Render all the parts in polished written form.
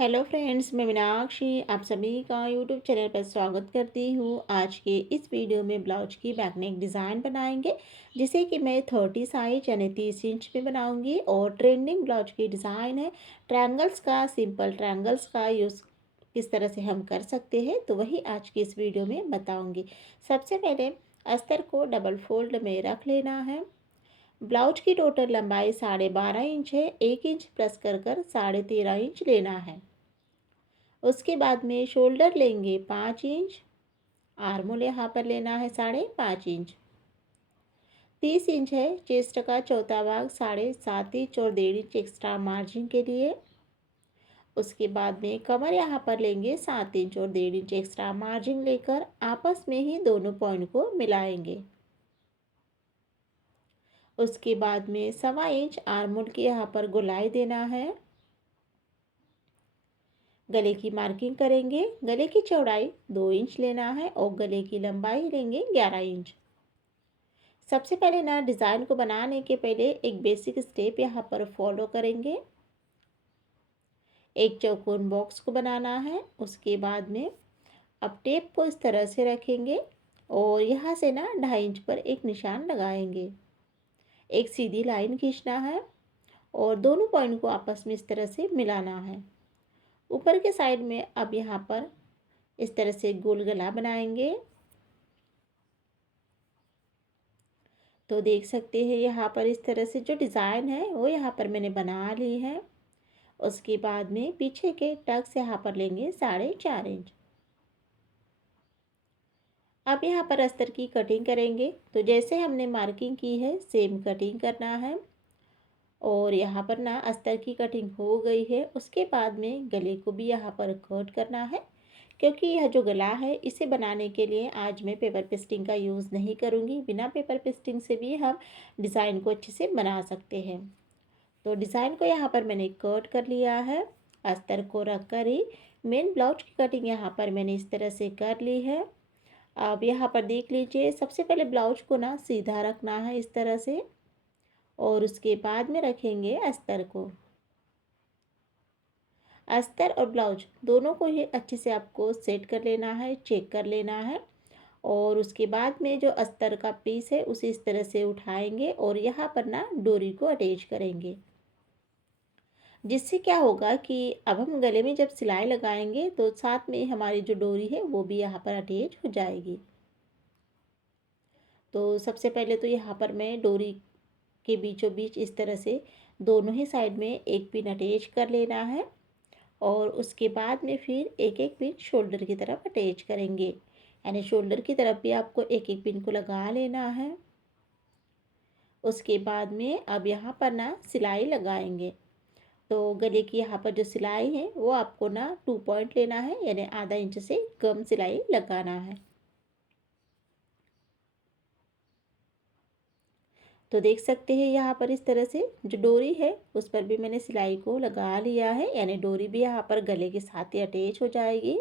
Hello friends, मैं मीनाक्षी आप सभी का यूट्यूब चैनल पर स्वागत करती हूँ। आज के इस वीडियो में ब्लाउज की बैकनेक डिज़ाइन बनाएंगे, जिसे कि मैं 30 साइज यानी 30 इंच में बनाऊंगी। और ट्रेंडिंग ब्लाउज की डिज़ाइन है ट्रायंगल्स का, सिंपल ट्रायंगल्स का यूज़ किस तरह से हम कर सकते हैं, तो वही आज की इस वीडियो में बताऊँगी। सबसे पहले अस्तर को डबल फोल्ड में रख लेना है। ब्लाउज की टोटल लंबाई 12.5 इंच है। 1 इंच प्लस कर 13.5 इंच लेना है। उसके बाद में शोल्डर लेंगे 5 इंच। आर्मोल यहाँ पर लेना है 5.5 इंच। 30 इंच है चेस्ट का चौथा भाग, 7.5 इंच और 1.5 इंच एक्स्ट्रा मार्जिन के लिए। उसके बाद में कमर यहाँ पर लेंगे 7 इंच और 1.5 इंच एक्स्ट्रा मार्जिन लेकर आपस में ही दोनों पॉइंट को मिलाएंगे। उसके बाद में 1.25 इंच आर्मोल की यहाँ पर गोलाई देना है। गले की मार्किंग करेंगे। गले की चौड़ाई 2 इंच लेना है और गले की लंबाई लेंगे 11 इंच। सबसे पहले ना डिज़ाइन को बनाने के पहले एक बेसिक स्टेप यहाँ पर फॉलो करेंगे। एक चौकोन बॉक्स को बनाना है। उसके बाद में अब टेप को इस तरह से रखेंगे और यहाँ से ना 2.5 इंच पर एक निशान लगाएंगे। एक सीधी लाइन खींचना है और दोनों पॉइंट को आपस में इस तरह से मिलाना है। ऊपर के साइड में अब यहाँ पर इस तरह से गोल गला बनाएंगे। तो देख सकते हैं यहाँ पर इस तरह से जो डिज़ाइन है वो यहाँ पर मैंने बना ली है। उसके बाद में पीछे के टक्स यहाँ पर लेंगे 4.5 इंच। अब यहाँ पर अस्तर की कटिंग करेंगे, तो जैसे हमने मार्किंग की है सेम कटिंग करना है। और यहाँ पर ना अस्तर की कटिंग हो गई है। उसके बाद में गले को भी यहाँ पर कट करना है, क्योंकि यह जो गला है इसे बनाने के लिए आज मैं पेपर पेस्टिंग का यूज़ नहीं करूँगी। बिना पेपर पेस्टिंग से भी हम डिज़ाइन को अच्छे से बना सकते हैं। तो डिज़ाइन को यहाँ पर मैंने कट कर लिया है। अस्तर को रख कर ही मेन ब्लाउज की कटिंग यहाँ पर मैंने इस तरह से कर ली है। अब यहाँ पर देख लीजिए, सबसे पहले ब्लाउज को ना सीधा रखना है इस तरह से और उसके बाद में रखेंगे अस्तर को। अस्तर और ब्लाउज दोनों को ही अच्छे से आपको सेट कर लेना है, चेक कर लेना है। और उसके बाद में जो अस्तर का पीस है उसे इस तरह से उठाएंगे और यहाँ पर ना डोरी को अटैच करेंगे। जिससे क्या होगा कि अब हम गले में जब सिलाई लगाएंगे तो साथ में हमारी जो डोरी है वो भी यहाँ पर अटैच हो जाएगी। तो सबसे पहले तो यहाँ पर मैं डोरी के बीचों बीच इस तरह से दोनों ही साइड में एक पिन अटैच कर लेना है। और उसके बाद में फिर एक एक पिन शोल्डर की तरफ अटैच करेंगे, यानी शोल्डर की तरफ भी आपको एक एक पिन को लगा लेना है। उसके बाद में अब यहाँ पर ना सिलाई लगाएंगे। तो गले की यहाँ पर जो सिलाई है वो आपको ना 2 पॉइंट लेना है, यानी आधा इंच से कम सिलाई लगाना है। तो देख सकते हैं यहाँ पर इस तरह से जो डोरी है उस पर भी मैंने सिलाई को लगा लिया है, यानी डोरी भी यहाँ पर गले के साथ ही अटैच हो जाएगी।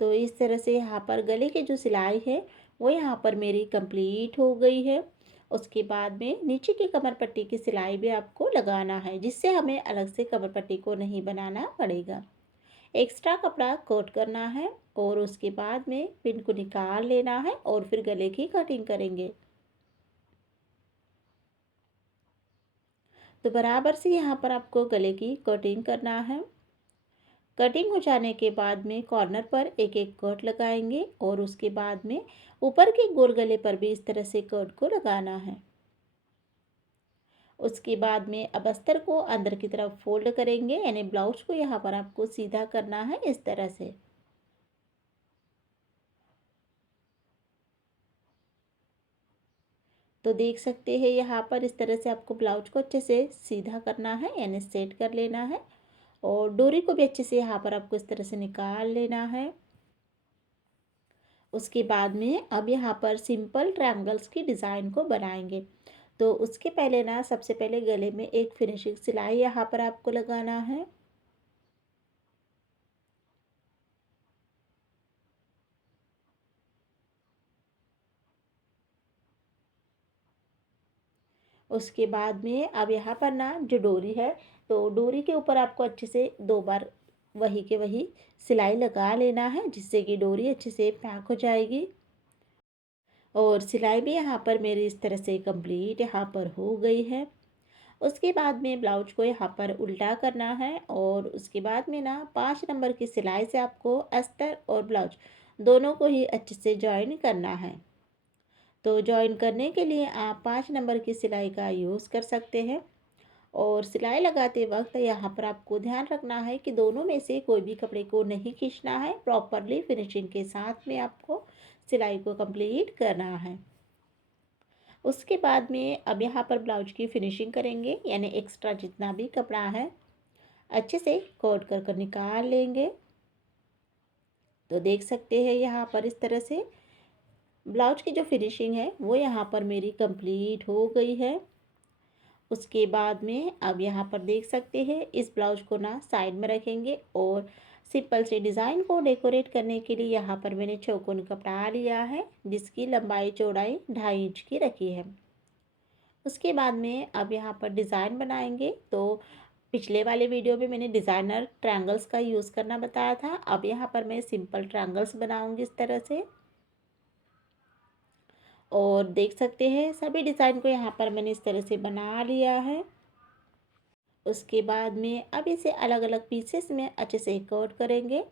तो इस तरह से यहाँ पर गले की जो सिलाई है वो यहाँ पर मेरी कंप्लीट हो गई है। उसके बाद में नीचे की कमर पट्टी की सिलाई भी आपको लगाना है, जिससे हमें अलग से कमर पट्टी को नहीं बनाना पड़ेगा। एक्स्ट्रा कपड़ा कोट करना है और उसके बाद में पिन को निकाल लेना है और फिर गले की कटिंग करेंगे। तो बराबर से यहाँ पर आपको गले की कटिंग करना है। कटिंग हो जाने के बाद में कॉर्नर पर एक एक कट लगाएंगे और उसके बाद में ऊपर के गोल गले पर भी इस तरह से कट को लगाना है। उसके बाद में अब अस्तर को अंदर की तरफ फोल्ड करेंगे, यानी ब्लाउज को यहाँ पर आपको सीधा करना है इस तरह से। तो देख सकते हैं यहाँ पर इस तरह से आपको ब्लाउज को अच्छे से सीधा करना है, यानी सेट कर लेना है। और डोरी को भी अच्छे से यहाँ पर आपको इस तरह से निकाल लेना है। उसके बाद में अब यहाँ पर सिंपल ट्रायंगल्स की डिज़ाइन को बनाएंगे। तो उसके पहले ना सबसे पहले गले में एक फिनिशिंग सिलाई यहाँ पर आपको लगाना है। उसके बाद में अब यहाँ पर ना जो डोरी है, तो डोरी के ऊपर आपको अच्छे से 2 बार वही के वही सिलाई लगा लेना है, जिससे कि डोरी अच्छे से पैक हो जाएगी। और सिलाई भी यहाँ पर मेरी इस तरह से कंप्लीट यहाँ पर हो गई है। उसके बाद में ब्लाउज को यहाँ पर उल्टा करना है और उसके बाद में ना 5 नंबर की सिलाई से आपको अस्तर और ब्लाउज दोनों को ही अच्छे से जॉइन करना है। तो जॉइन करने के लिए आप 5 नंबर की सिलाई का यूज़ कर सकते हैं। और सिलाई लगाते वक्त यहाँ पर आपको ध्यान रखना है कि दोनों में से कोई भी कपड़े को नहीं खींचना है। प्रॉपरली फिनिशिंग के साथ में आपको सिलाई को कंप्लीट करना है। उसके बाद में अब यहाँ पर ब्लाउज की फिनिशिंग करेंगे, यानी एक्स्ट्रा जितना भी कपड़ा है अच्छे से कोट कर निकाल लेंगे। तो देख सकते हैं यहाँ पर इस तरह से ब्लाउज की जो फिनिशिंग है वो यहाँ पर मेरी कंप्लीट हो गई है। उसके बाद में अब यहाँ पर देख सकते हैं इस ब्लाउज को ना साइड में रखेंगे और सिंपल से डिज़ाइन को डेकोरेट करने के लिए यहाँ पर मैंने चौकोन कपड़ा लिया है, जिसकी लंबाई चौड़ाई 2.5 इंच की रखी है। उसके बाद में अब यहाँ पर डिज़ाइन बनाएंगे। तो पिछले वाले वीडियो में मैंने डिज़ाइनर ट्रायंगल्स का यूज़ करना बताया था। अब यहाँ पर मैं सिंपल ट्रायंगल्स बनाऊंगी इस तरह से। और देख सकते हैं सभी डिज़ाइन को यहाँ पर मैंने इस तरह से बना लिया है। उसके बाद में अब इसे अलग अलग पीसेस में अच्छे से कट करेंगे।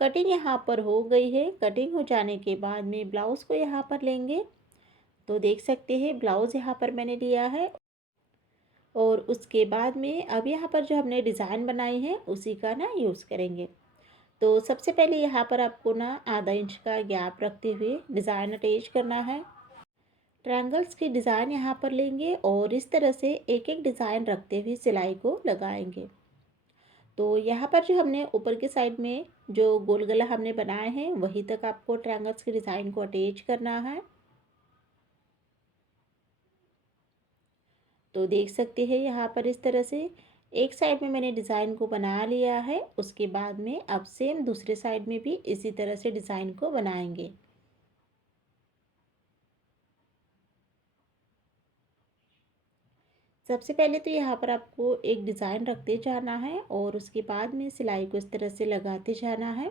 कटिंग यहाँ पर हो गई है। कटिंग हो जाने के बाद में ब्लाउज़ को यहाँ पर लेंगे। तो देख सकते हैं ब्लाउज़ यहाँ पर मैंने लिया है। और उसके बाद में अब यहाँ पर जो हमने डिज़ाइन बनाई है उसी का ना यूज़ करेंगे। तो सबसे पहले यहाँ पर आपको ना आधा इंच का गैप रखते हुए डिज़ाइन अटैच करना है। ट्रायंगल्स की डिज़ाइन यहाँ पर लेंगे और इस तरह से एक एक डिज़ाइन रखते हुए सिलाई को लगाएंगे। तो यहाँ पर जो हमने ऊपर की साइड में जो गोल गला हमने बनाए हैं वहीं तक आपको ट्रायंगल्स की डिज़ाइन को अटैच करना है। तो देख सकते हैं यहाँ पर इस तरह से एक साइड में मैंने डिज़ाइन को बना लिया है। उसके बाद में अब सेम दूसरे साइड में भी इसी तरह से डिज़ाइन को बनाएंगे। सबसे पहले तो यहाँ पर आपको एक डिज़ाइन रखते जाना है और उसके बाद में सिलाई को इस तरह से लगाते जाना है।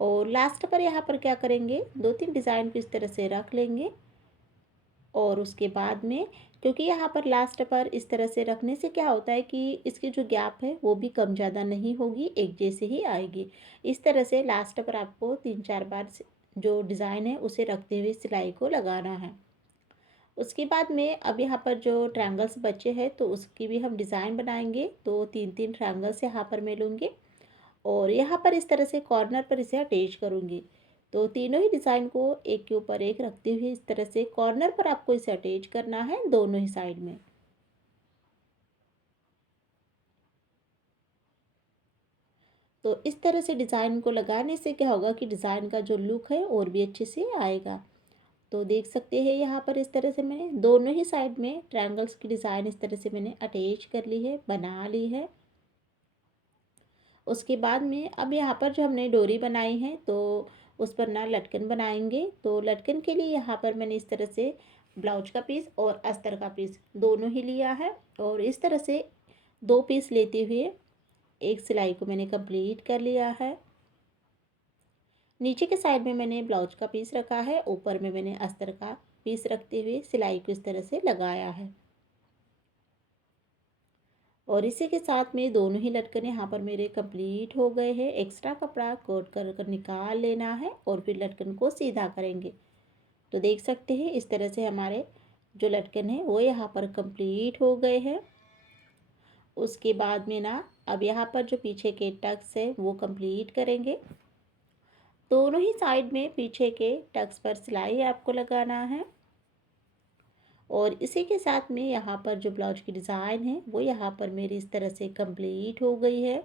और लास्ट पर यहाँ पर क्या करेंगे, 2-3 डिज़ाइन को इस तरह से रख लेंगे। और उसके बाद में क्योंकि यहाँ पर लास्ट पर इस तरह से रखने से क्या होता है कि इसकी जो गैप है वो भी कम ज़्यादा नहीं होगी, एक जैसे ही आएगी। इस तरह से लास्ट पर आपको 3-4 बार जो डिज़ाइन है उसे रखते हुए सिलाई को लगाना है। उसके बाद में अब यहाँ पर जो ट्रायंगल्स बचे हैं तो उसकी भी हम डिज़ाइन बनाएंगे। तो 3-3 ट्रायंगल्स यहाँ पर मैं लूँगी और यहाँ पर इस तरह से कॉर्नर पर इसे अटैच करूँगी। तो तीनों ही डिज़ाइन को एक के ऊपर एक रखते हुए इस तरह से कॉर्नर पर आपको इसे अटैच करना है दोनों ही साइड में। तो इस तरह से डिज़ाइन को लगाने से क्या होगा कि डिज़ाइन का जो लुक है और भी अच्छे से आएगा। तो देख सकते हैं यहाँ पर इस तरह से मैंने दोनों ही साइड में ट्रायंगल्स की डिज़ाइन इस तरह से मैंने अटैच कर ली है, बना ली है। उसके बाद में अब यहाँ पर जो हमने डोरी बनाई है तो उस पर ना लटकन बनाएंगे। तो लटकन के लिए यहाँ पर मैंने इस तरह से ब्लाउज का पीस और अस्तर का पीस दोनों ही लिया है और इस तरह से 2 पीस लेते हुए एक सिलाई को मैंने कंप्लीट कर लिया है। नीचे के साइड में मैंने ब्लाउज का पीस रखा है, ऊपर में मैंने अस्तर का पीस रखते हुए सिलाई को इस तरह से लगाया है। और इसी के साथ में दोनों ही लटकन यहाँ पर मेरे कंप्लीट हो गए हैं। एक्स्ट्रा कपड़ा कोट कर निकाल लेना है और फिर लटकन को सीधा करेंगे। तो देख सकते हैं इस तरह से हमारे जो लटकन है वो यहाँ पर कंप्लीट हो गए हैं। उसके बाद में ना अब यहाँ पर जो पीछे के टक्स है वो कंप्लीट करेंगे। दोनों ही साइड में पीछे के टक्स पर सिलाई आपको लगाना है। और इसी के साथ में यहाँ पर जो ब्लाउज की डिज़ाइन है वो यहाँ पर मेरी इस तरह से कंप्लीट हो गई है।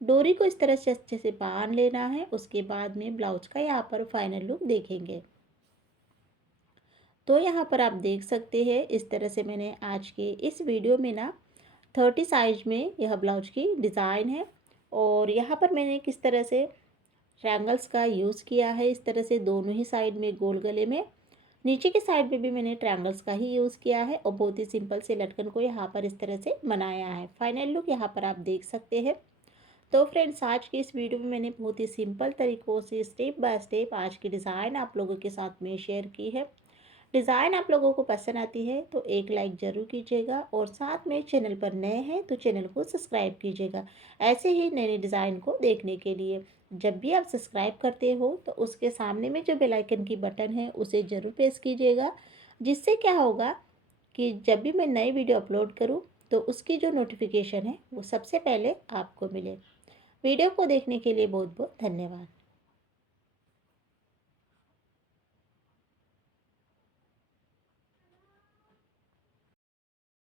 डोरी को इस तरह से अच्छे से बांध लेना है। उसके बाद में ब्लाउज का यहाँ पर फाइनल लुक देखेंगे। तो यहाँ पर आप देख सकते हैं इस तरह से मैंने आज के इस वीडियो में ना 30 साइज में यह ब्लाउज की डिज़ाइन है। और यहाँ पर मैंने किस तरह से ट्रायंगल्स का यूज़ किया है, इस तरह से दोनों ही साइड में गोल गले में नीचे के साइड में भी मैंने ट्रायंगल्स का ही यूज़ किया है और बहुत ही सिंपल से लटकन को यहाँ पर इस तरह से बनाया है। फाइनल लुक यहाँ पर आप देख सकते हैं। तो फ्रेंड्स, आज की इस वीडियो में मैंने बहुत ही सिंपल तरीक़ों से स्टेप बाय स्टेप आज की डिज़ाइन आप लोगों के साथ में शेयर की है। डिज़ाइन आप लोगों को पसंद आती है तो एक लाइक ज़रूर कीजिएगा और साथ में चैनल पर नए हैं तो चैनल को सब्सक्राइब कीजिएगा ऐसे ही नए नए डिज़ाइन को देखने के लिए। जब भी आप सब्सक्राइब करते हो तो उसके सामने में जो बेल आइकन की बटन है उसे ज़रूर प्रेस कीजिएगा, जिससे क्या होगा कि जब भी मैं नई वीडियो अपलोड करूँ तो उसकी जो नोटिफिकेशन है वो सबसे पहले आपको मिले। वीडियो को देखने के लिए बहुत बहुत धन्यवाद।